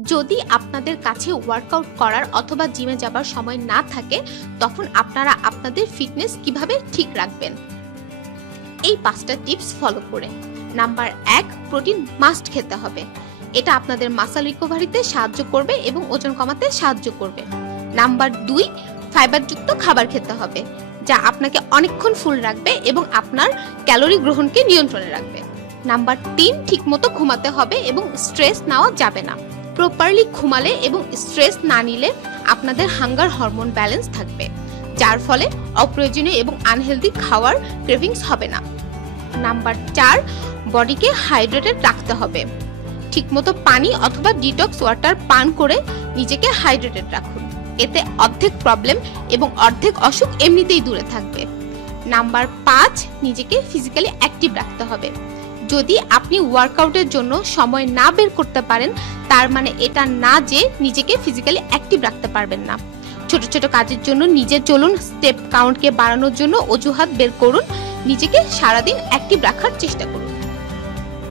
যদি আপনাদের কাছে ওয়ার্কআউট করার অথবা জিমে যাবার সময় না থাকে, তখন আপনারা আপনাদের ফিটনেস কিভাবে ঠিক রাখবেন? এই 5টা টিপস ফলো করে। নাম্বার 1, প্রোটিন মাস্ট খেতে হবে। এটা আপনাদের মাসল রিকভারিতে সাহায্য করবে এবং ওজন কমাতে সাহায্য করবে। নাম্বার 2, ফাইবারযুক্ত খাবার খেতে হবে, যা আপনাকে অনেকক্ষণ ফুল রাখবে এবং আপনার ক্যালোরি গ্রহণকে নিয়ন্ত্রণে রাখবে। নাম্বার 3, ঠিকমতো ঘুমাতে হবে এবং স্ট্রেস নেওয়া যাবে না। প্রপারলি ঘুমালে এবং স্ট্রেস না নিলে আপনাদের হাঙ্গার হরমোন ব্যালেন্স থাকবে, যার ফলে অপ্রয়োজনীয় এবং আনহেলদি খাওয়ার ক্রেভিংস হবে না। নাম্বার 4, বডিকে হাইড্রেটেড রাখতে হবে। ঠিকমতো পানি অথবা ডিটক্স ওয়াটার পান করে নিজেকে হাইড্রেটেড রাখুন। এতে অর্ধেক প্রবলেম এবং অর্ধেক অসুখ এমনিতেই দূরে থাকবে। নাম্বার 5, নিজেকে ফিজিক্যালি অ্যাক্টিভ রাখতে হবে। যদি আপনি ওয়ার্কআউটের জন্য সময় না বের করতে পারেন, তার মানে এটা না যে নিজেকে ফিজিক্যালি অ্যাক্টিভ রাখতে পারবেন না। ছোট ছোট কাজের জন্য নিজে চলুন, স্টেপ কাউন্টকে বাড়ানোর জন্য অজুহাত বের করুন, নিজেকে সারাদিন অ্যাক্টিভ রাখার চেষ্টা করুন।